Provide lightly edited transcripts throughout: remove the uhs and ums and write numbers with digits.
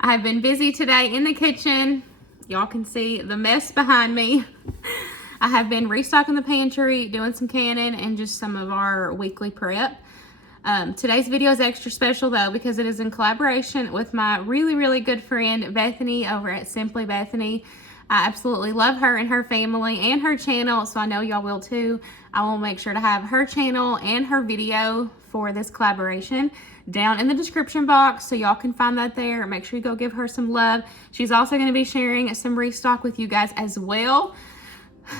I've been busy today in the kitchen. Y'all can see the mess behind me. I have been restocking the pantry, doing some canning, and just some of our weekly prep. Today's video is extra special though because it is in collaboration with my really good friend Bethany over at Simply Bethany. I absolutely love her and her family and her channel, so I know y'all will too. I will make sure to have her channel and her video for this collaboration down in the description box, so y'all can find that there. Make sure you go give her some love. She's also going to be sharing some restock with you guys as well.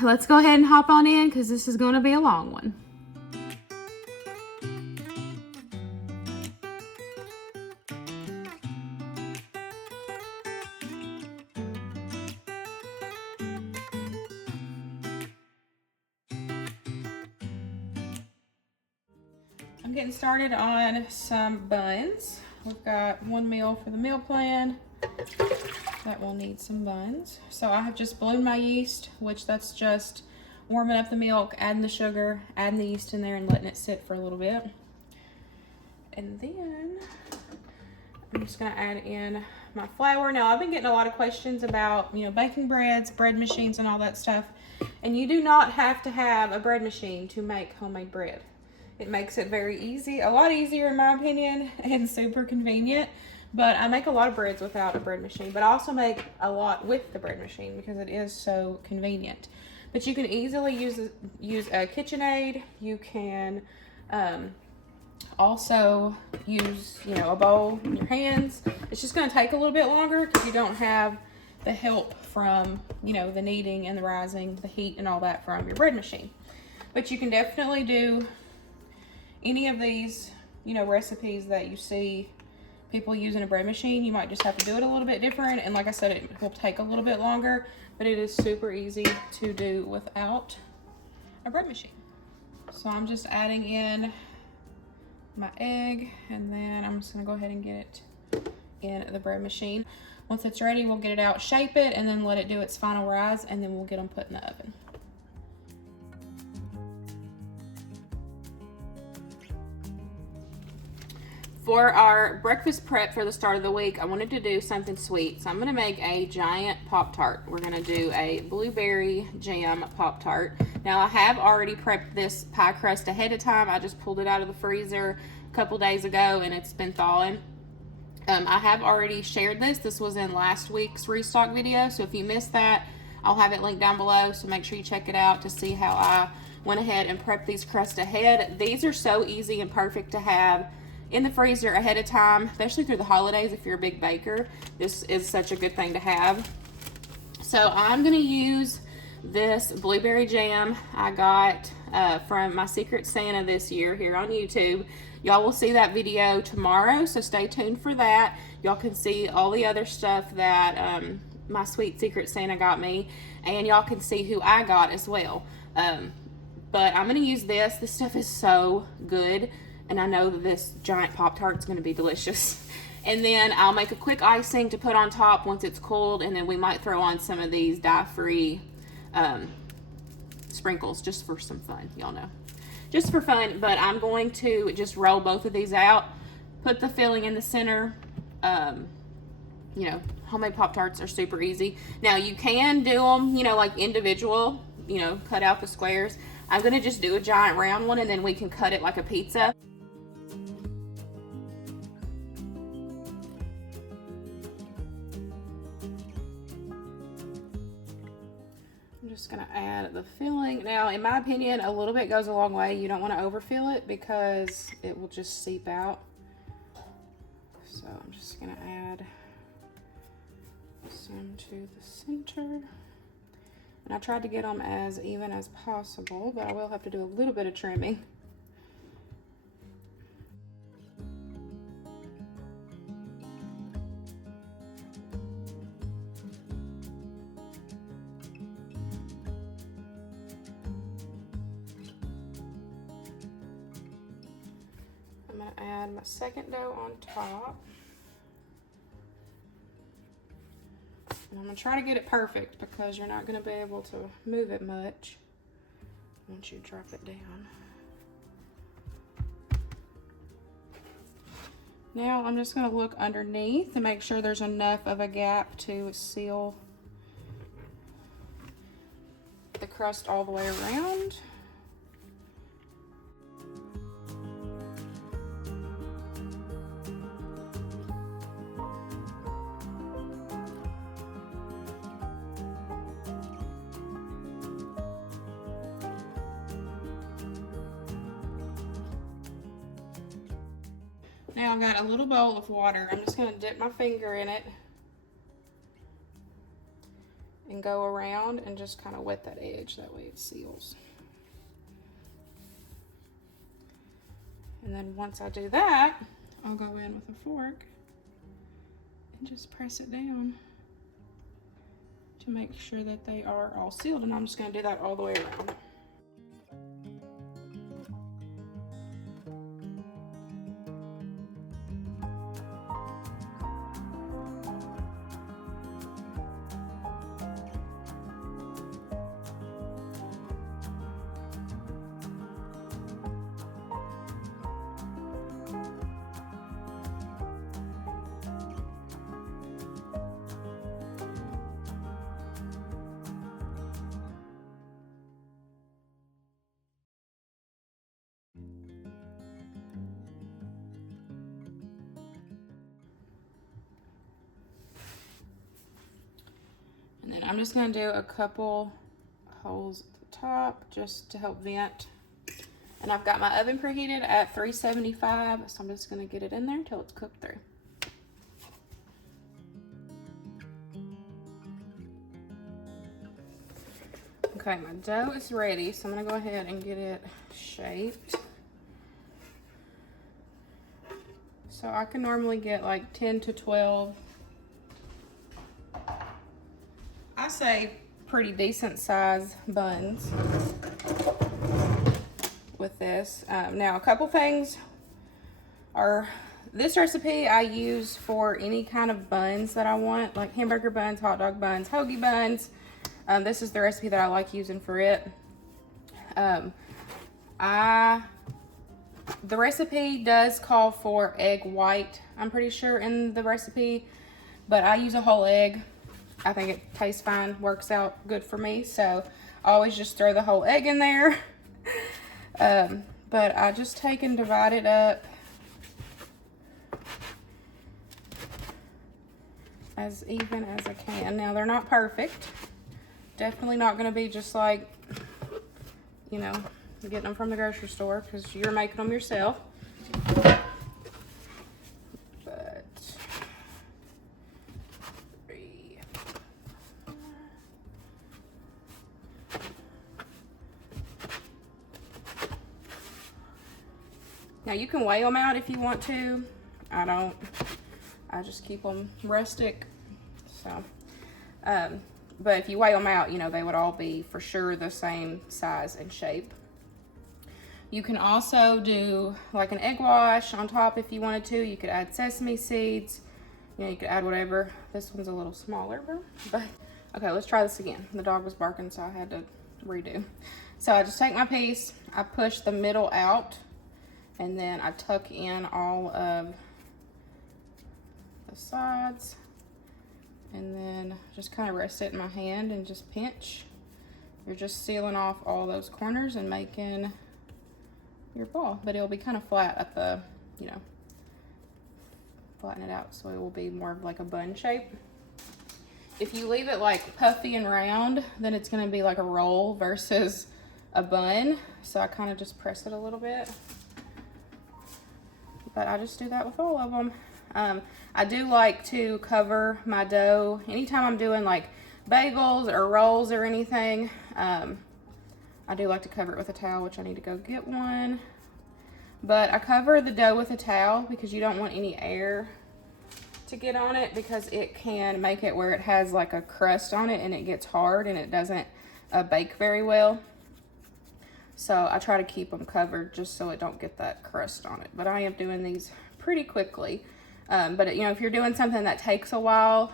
Let's go ahead and hop on in because this is going to be a long one. I'm getting started on some buns. We've got one meal for the meal plan that will need some buns. So I have just blown my yeast, which that's just warming up the milk, adding the sugar, adding the yeast in there and letting it sit for a little bit. And then I'm just gonna add in my flour. Now I've been getting a lot of questions about, baking breads, bread machines and all that stuff. And you do not have to have a bread machine to make homemade bread. It makes it very easy, a lot easier in my opinion, and super convenient. But I make a lot of breads without a bread machine, but I also make a lot with the bread machine because it is so convenient. But you can easily use a KitchenAid. You can also use, a bowl in your hands. It's just gonna take a little bit longer because you don't have the help from, the kneading and the rising, the heat and all that from your bread machine. But you can definitely do any of these, recipes that you see people using a bread machine. You might just have to do it a little bit different. And like I said, it will take a little bit longer, but it is super easy to do without a bread machine. So I'm just adding in my egg, and then I'm just gonna go ahead and get it in the bread machine. Once it's ready, we'll get it out, shape it, and then let it do its final rise, and then we'll get them put in the oven. For our breakfast prep for the start of the week, I wanted to do something sweet. So I'm gonna make a giant Pop Tart. We're gonna do a blueberry jam Pop Tart. Now I have already prepped this pie crust ahead of time. I just pulled it out of the freezer a couple days ago and it's been thawing. I have already shared this. This was in last week's restock video. So if you missed that, I'll have it linked down below. So make sure you check it out to see how I went ahead and prepped these crusts ahead. These are so easy and perfect to have in the freezer ahead of time, especially through the holidays if you're a big baker. This is such a good thing to have. So I'm gonna use this blueberry jam I got from my Secret Santa this year here on YouTube. Y'all will see that video tomorrow, so stay tuned for that. Y'all can see all the other stuff that my sweet Secret Santa got me, and y'all can see who I got as well. But I'm gonna use this. This stuff is so good. And I know that this giant Pop Tart is going to be delicious. And then I'll make a quick icing to put on top once it's cooled. And then we might throw on some of these dye-free sprinkles just for some fun. Y'all know. Just for fun. But I'm going to just roll both of these out. Put the filling in the center. Homemade Pop Tarts are super easy. Now you can do them, like individual, cut out the squares. I'm going to just do a giant round one and then we can cut it like a pizza. I'm just gonna add the filling. Now, in my opinion, a little bit goes a long way. You don't want to overfill it because it will just seep out. So I'm just gonna add some to the center. And I tried to get them as even as possible, but I will have to do a little bit of trimming. I'm gonna add my second dough on top. And I'm gonna try to get it perfect because you're not gonna be able to move it much once you drop it down. Now I'm just gonna look underneath to make sure there's enough of a gap to seal the crust all the way around. Now I've got a little bowl of water. I'm just gonna dip my finger in it and go around and just kind of wet that edge, that way it seals. And then once I do that, I'll go in with a fork and just press it down to make sure that they are all sealed. And I'm just gonna do that all the way around. And then I'm just gonna do a couple holes at the top just to help vent. And I've got my oven preheated at 375, so I'm just gonna get it in there until it's cooked through. Okay, my dough is ready, so I'm gonna go ahead and get it shaped. So I can normally get like 10 to 12, I say pretty decent size buns with this. Now a couple things are, this recipe I use for any kind of buns that I want, like hamburger buns, hot dog buns, hoagie buns. This is the recipe that I like using for it. The recipe does call for egg white, I'm pretty sure, in the recipe, but I use a whole egg. I think it tastes fine, works out good for me, so I always just throw the whole egg in there. But I just take and divide it up as even as I can. Now, they're not perfect. Definitely not going to be just like, you know, getting them from the grocery store, because you're making them yourself. But now you can weigh them out if you want to. I don't. I just keep them rustic. So, but if you weigh them out, you know, they would all be for sure the same size and shape. You can also do like an egg wash on top if you wanted to. You could add sesame seeds. You know, you could add whatever. This one's a little smaller, but okay, let's try this again. The dog was barking, so I had to redo. So I just take my piece, I push the middle out, and then I tuck in all of the sides, and then just kind of rest it in my hand and just pinch. You're just sealing off all those corners and making your ball, but it'll be kind of flat at the, you know, flatten it out so it will be more of like a bun shape. If you leave it like puffy and round, then it's going to be like a roll versus a bun. So I kind of just press it a little bit, but I just do that with all of them. I do like to cover my dough anytime I'm doing like bagels or rolls or anything. I do like to cover it with a towel, which I need to go get one. But I cover the dough with a towel because you don't want any air to get on it, because it can make it where it has like a crust on it and it gets hard and it doesn't bake very well. So I try to keep them covered just so it don't get that crust on it. But I am doing these pretty quickly. But you know, if you're doing something that takes a while,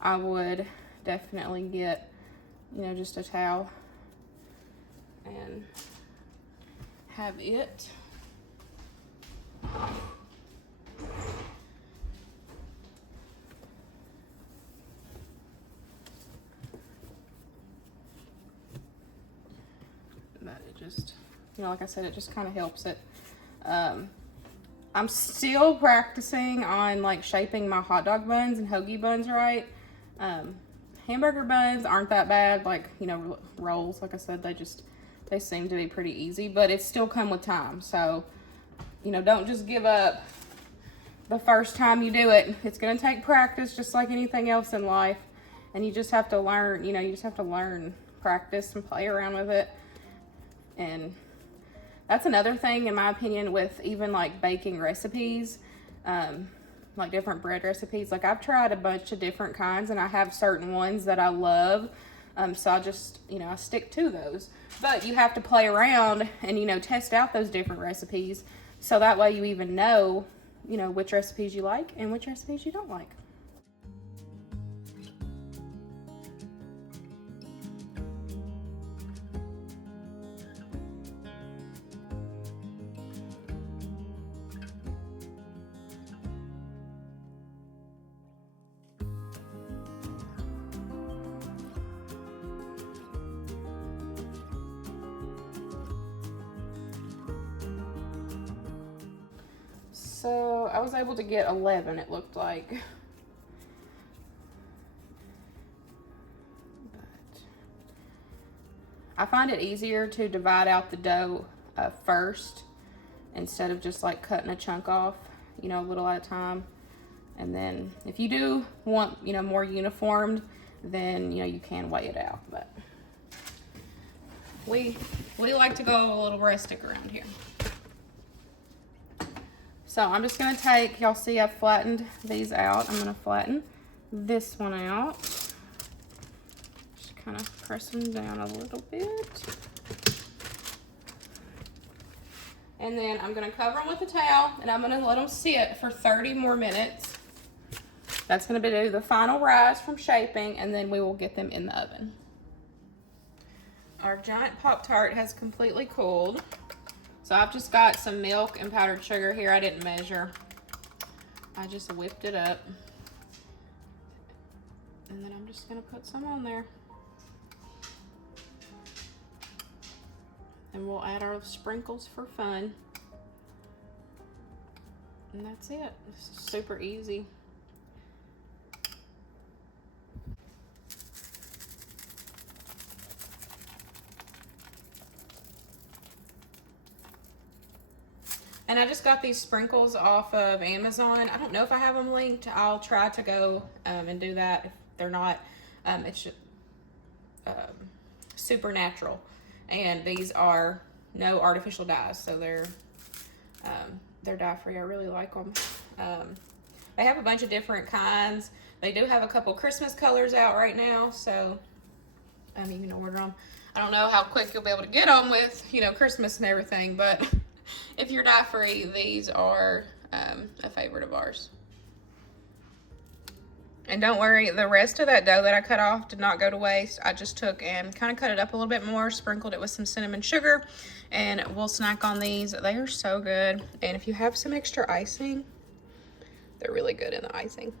I would definitely get, you know, just a towel and have it just, you know, like I said, it just kind of helps it. I'm still practicing on like shaping my hot dog buns and hoagie buns right. Hamburger buns aren't that bad, like, you know, rolls, like I said, they seem to be pretty easy, but it's still come with time. So, you know, don't just give up the first time you do it. It's going to take practice just like anything else in life. And you just have to learn, you know, you just have to learn, practice and play around with it. And that's another thing, in my opinion, with even like baking recipes, like different bread recipes. Like I've tried a bunch of different kinds and I have certain ones that I love. So I just, you know, I stick to those. But you have to play around and, you know, test out those different recipes. So that way you even know, you know, which recipes you like and which recipes you don't like. So I was able to get 11, it looked like. But I find it easier to divide out the dough first instead of just like cutting a chunk off, you know, a little at a time. And then if you do want, you know, more uniformed, then, you know, you can weigh it out. But we like to go a little rustic around here. So I'm just going to take, y'all see I've flattened these out. I'm going to flatten this one out. Just kind of press them down a little bit. And then I'm going to cover them with a towel and I'm going to let them sit for 30 more minutes. That's going to be the final rise from shaping, and then we will get them in the oven. Our giant Pop Tart has completely cooled. So I've just got some milk and powdered sugar here. I didn't measure. I just whipped it up. And then I'm just gonna put some on there. And we'll add our sprinkles for fun. And that's it. This is super easy. And I just got these sprinkles off of Amazon. I don't know if I have them linked. I'll try to go and do that. If they're not, it's super natural. And these are no artificial dyes, so they're dye-free. I really like them. They have a bunch of different kinds. They do have a couple Christmas colors out right now, so you can order them. I don't know how quick you'll be able to get them with, you know, Christmas and everything, but if you're dye-free, these are a favorite of ours. And don't worry, the rest of that dough that I cut off did not go to waste. I just took and kind of cut it up a little bit more, sprinkled it with some cinnamon sugar, and we'll snack on these. They are so good. And if you have some extra icing, they're really good in the icing.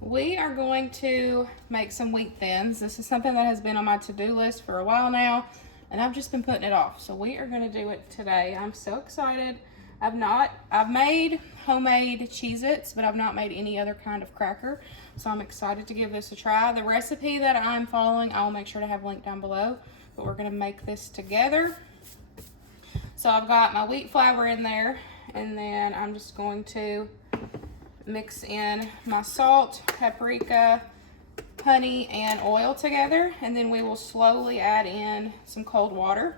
We are going to make some wheat thins. This is something that has been on my to-do list for a while now, and I've just been putting it off. So we are gonna do it today. I'm so excited. I've made homemade Cheez-Its, but I've not made any other kind of cracker. So I'm excited to give this a try. The recipe that I'm following, I'll make sure to have linked down below, but we're gonna make this together. So I've got my wheat flour in there, and then I'm just going to mix in my salt, paprika, honey, and oil together, and then we will slowly add in some cold water.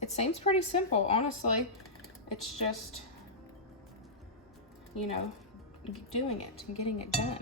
It seems pretty simple, honestly. It's just, you know, doing it and getting it done.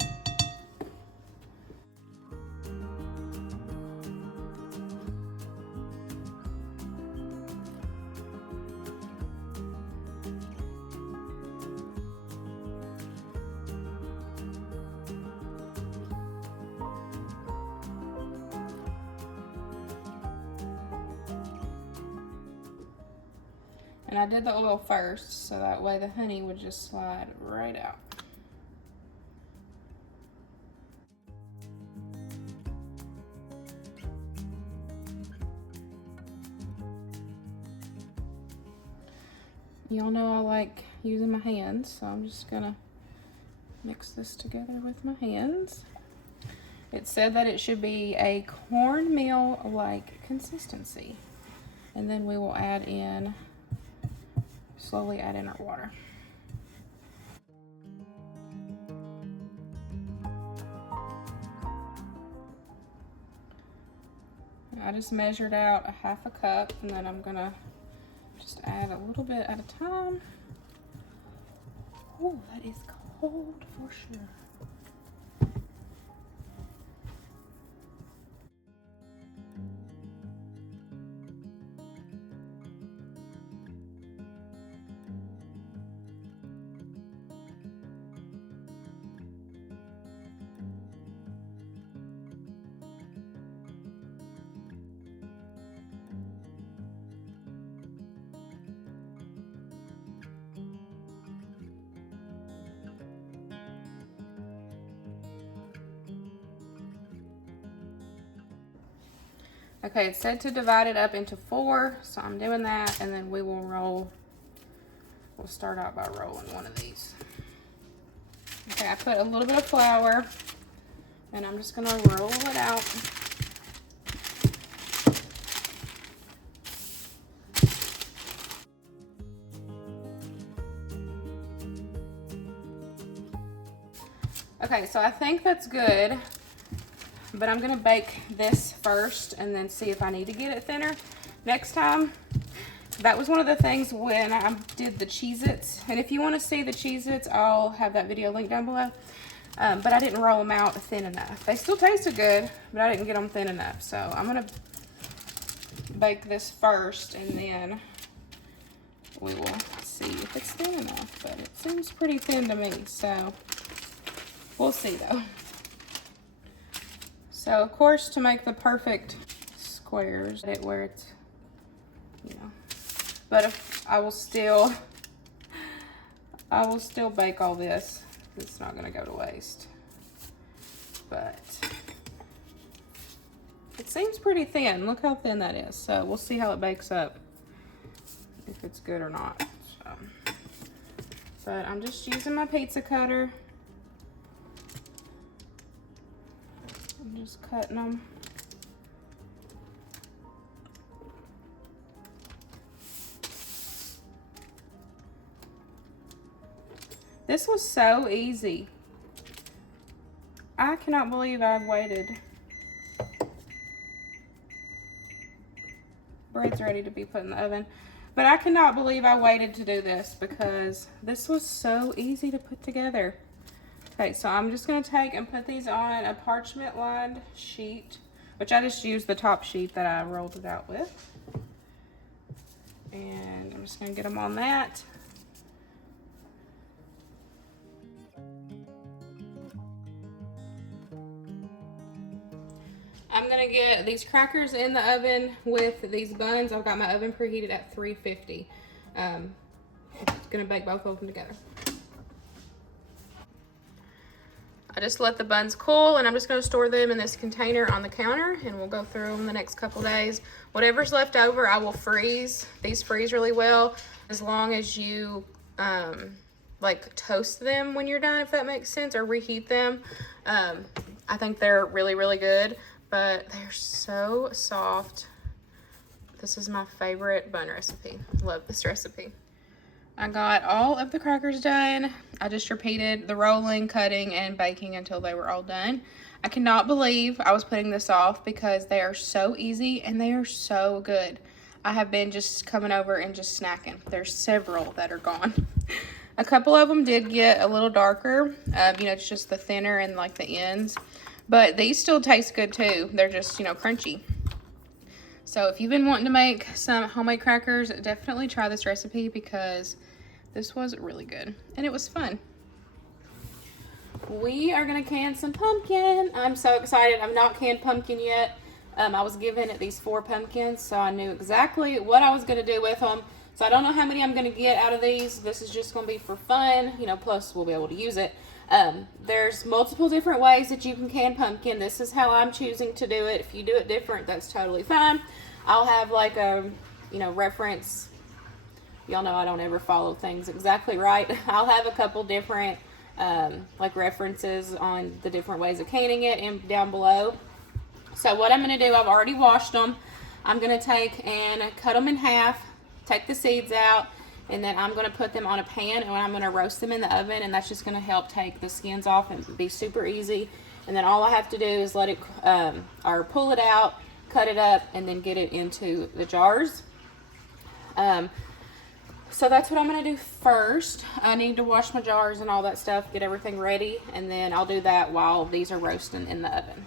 And I did the oil first, so that way the honey would just slide right out. Y'all know I like using my hands, so I'm just gonna mix this together with my hands. It said that it should be a cornmeal-like consistency. And then we will slowly add in our water. I just measured out a half a cup, and then I'm gonna just add a little bit at a time. Oh, that is cold for sure. Okay, it said to divide it up into 4, so I'm doing that, and then we will roll. We'll start out by rolling one of these. Okay, I put a little bit of flour, and I'm just gonna roll it out. Okay, so I think that's good. But I'm gonna bake this first and then see if I need to get it thinner next time. That was one of the things when I did the Cheez-Its. And if you wanna see the Cheez-Its, I'll have that video linked down below. But I didn't roll them out thin enough. They still tasted good, but I didn't get them thin enough. So I'm gonna bake this first and then we will see if it's thin enough. But it seems pretty thin to me, so we'll see though. So of course, to make the perfect squares, where it's, you know, but if I will still bake all this. It's not gonna go to waste. But it seems pretty thin. Look how thin that is. So we'll see how it bakes up, if it's good or not. So, but I'm just using my pizza cutter. I'm just cutting them. This was so easy. I cannot believe I've waited. Bread's ready to be put in the oven. But I cannot believe I waited to do this because this was so easy to put together. Okay, so I'm just gonna take and put these on a parchment lined sheet, which I just used the top sheet that I rolled it out with. And I'm just gonna get them on that. I'm gonna get these crackers in the oven with these buns. I've got my oven preheated at 350. I'm gonna bake both of them together. I just let the buns cool, and I'm just gonna store them in this container on the counter, and we'll go through them the next couple days. Whatever's left over, I will freeze. These freeze really well, as long as you like toast them when you're done, if that makes sense, or reheat them. I think they're really, really good, but they're so soft. This is my favorite bun recipe. Love this recipe. I got all of the crackers done. I just repeated the rolling, cutting, and baking until they were all done. I cannot believe I was putting this off because they are so easy and they are so good. I have been just coming over and just snacking. There's several that are gone. A couple of them did get a little darker. You know, it's just the thinner and like the ends. But these still taste good too. They're just, you know, crunchy. So if you've been wanting to make some homemade crackers, definitely try this recipe because this was really good and it was fun. We are gonna can some pumpkin. I'm so excited. I've not canned pumpkin yet. I was given these 4 pumpkins, so I knew exactly what I was gonna do with them. So I don't know how many I'm gonna get out of these. This is just gonna be for fun, you know, plus we'll be able to use it. There's multiple different ways that you can can pumpkin. This is how I'm choosing to do it. If you do it different, that's totally fine. I'll have like a, you know, reference Y'all know I don't ever follow things exactly right. I'll have a couple different like references on the different ways of canning it and down below. So what I'm going to do, I've already washed them. I'm going to take and cut them in half, take the seeds out, and then I'm going to put them on a pan and I'm going to roast them in the oven, and that's just going to help take the skins off and be super easy. And then all I have to do is let it or pull it out, cut it up, and then get it into the jars. So that's what I'm going to do first. I need to wash my jars and all that stuff, get everything ready, and then I'll do that while these are roasting in the oven.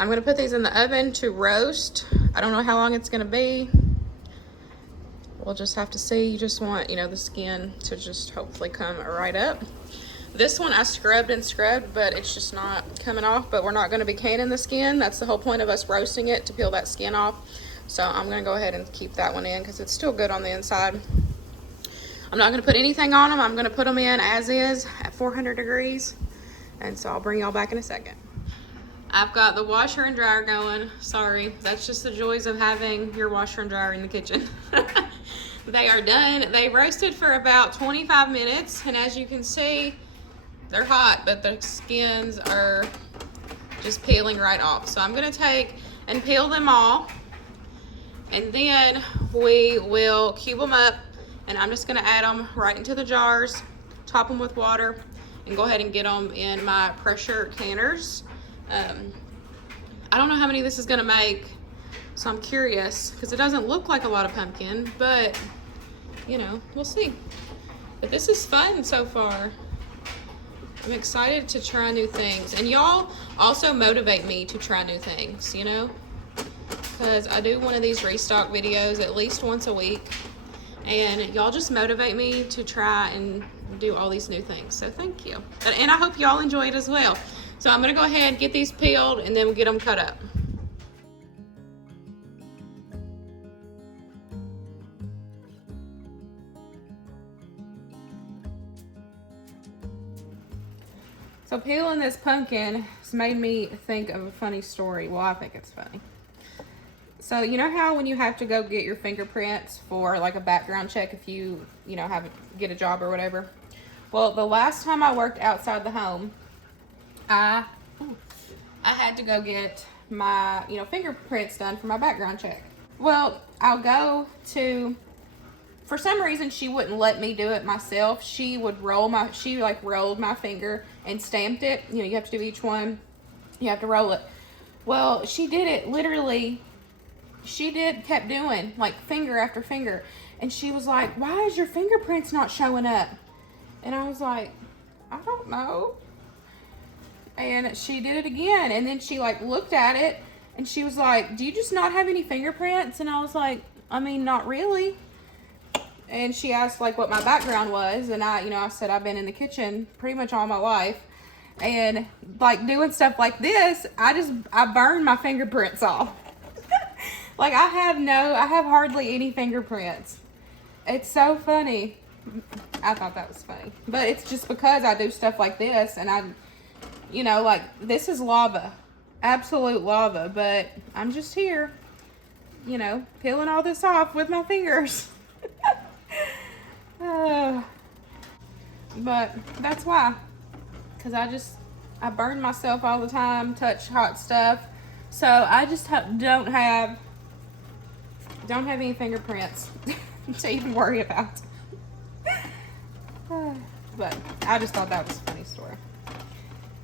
I'm going to put these in the oven to roast. I don't know how long it's going to be. We'll just have to see. You just want, you know, the skin to just hopefully come right up. This one I scrubbed and scrubbed, but it's just not coming off. But we're not going to be canning the skin. That's the whole point of us roasting it, to peel that skin off. So I'm going to go ahead and keep that one in because it's still good on the inside. I'm not going to put anything on them. I'm going to put them in as is at 400 degrees. And so I'll bring y'all back in a second. I've got the washer and dryer going. Sorry, that's just the joys of having your washer and dryer in the kitchen. They are done. They roasted for about 25 minutes, and as you can see, they're hot, but the skins are just peeling right off. So I'm gonna take and peel them all, and then we will cube them up, and I'm just gonna add them right into the jars, top them with water, and go ahead and get them in my pressure canners. I don't know how many this is gonna make, so I'm curious because it doesn't look like a lot of pumpkin, but you know, we'll see. But this is fun so far. I'm excited to try new things, and y'all also motivate me to try new things, you know, because I do one of these restock videos at least once a week, and y'all just motivate me to try and do all these new things. So thank you, and I hope y'all enjoy it as well. So I'm gonna go ahead and get these peeled, and then we'll get them cut up. So peeling this pumpkin has made me think of a funny story. Well, I think it's funny. So you know how when you have to go get your fingerprints for like a background check if you know, get a job or whatever? Well, the last time I worked outside the home, I had to go get my, you know, fingerprints done for my background check. Well, I'll go to, for some reason she wouldn't let me do it myself. She would rolled my finger and stamped it. You know, you have to do each one. You have to roll it. Well, she did it literally. Kept doing like finger after finger. And she was like, "Why is your fingerprints not showing up?" And I was like, "I don't know." And she did it again, and then she like looked at it and she was like, "Do you just not have any fingerprints?" And I was like, "I mean, not really." And she asked like what my background was, and I said I've been in the kitchen pretty much all my life, and like doing stuff like this, I burned my fingerprints off. Like I have hardly any fingerprints. It's so funny. I thought that was funny, but it's just because I do stuff like this, and you know, like this is lava, absolute lava, but I'm just here, you know, peeling all this off with my fingers. But that's why, because I burn myself all the time, touch hot stuff, so I just don't have don't have any fingerprints to even worry about. But I just thought that was a funny story.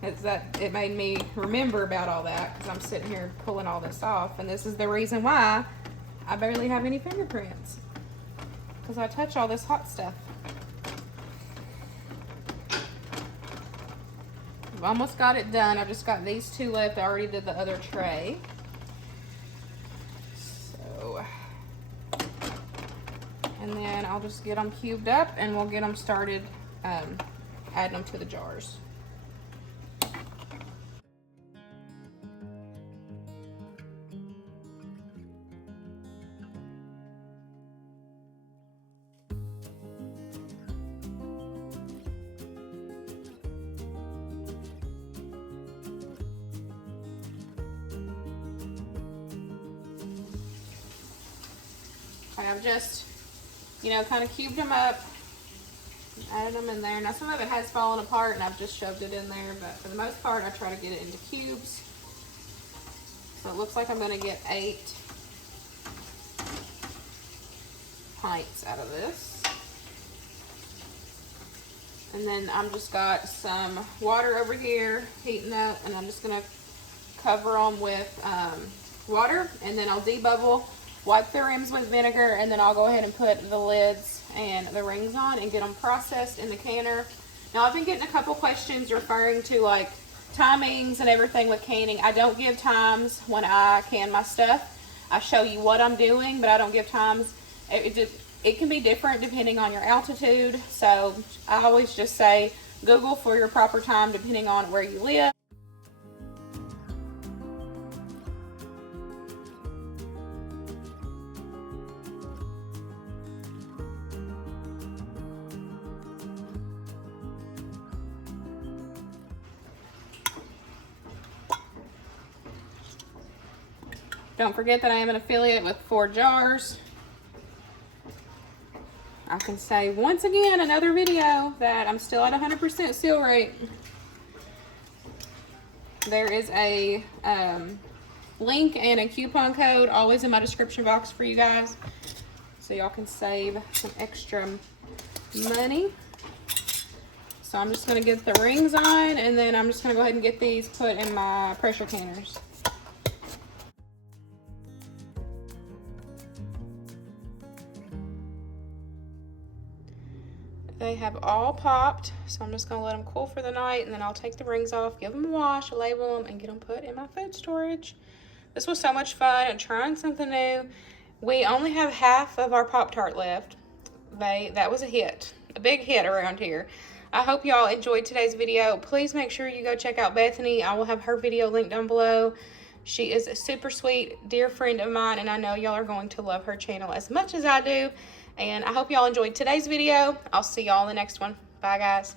It made me remember about all that because I'm sitting here pulling all this off, and this is the reason why I barely have any fingerprints, because I touch all this hot stuff. I've almost got it done. I just got these two left. I already did the other tray. So, and then I'll just get them cubed up and we'll get them started adding them to the jars. I've just, you know, kind of cubed them up, added them in there. Now some of it has fallen apart and I've just shoved it in there, but for the most part I try to get it into cubes. So it looks like I'm going to get 8 pints out of this. And then I'm just got some water over here heating up, and I'm just going to cover them with water, and then I'll debubble, wipe the rims with vinegar, and then I'll go ahead and put the lids and the rings on and get them processed in the canner. Now I've been getting a couple questions referring to like timings and everything with canning. I don't give times when I can my stuff. I show you what I'm doing, but I don't give times. It can be different depending on your altitude, so I always just say Google for your proper time depending on where you live. Don't forget that I am an affiliate with 4 Jars. I can say once again, another video, that I'm still at 100% seal rate. There is a link and a coupon code always in my description box for you guys, so y'all can save some extra money. So I'm just going to get the rings on, and then I'm just going to go ahead and get these put in my pressure canners. They have all popped, so I'm just going to let them cool for the night, and then I'll take the rings off, give them a wash, label them, and get them put in my food storage. This was so much fun and trying something new. We only have half of our Pop Tart left. That was a hit, a big hit around here. I hope y'all enjoyed today's video. Please make sure you go check out Bethany. I will have her video linked down below. She is a super sweet, dear friend of mine, and I know y'all are going to love her channel as much as I do. And I hope y'all enjoyed today's video. I'll see y'all in the next one. Bye, guys.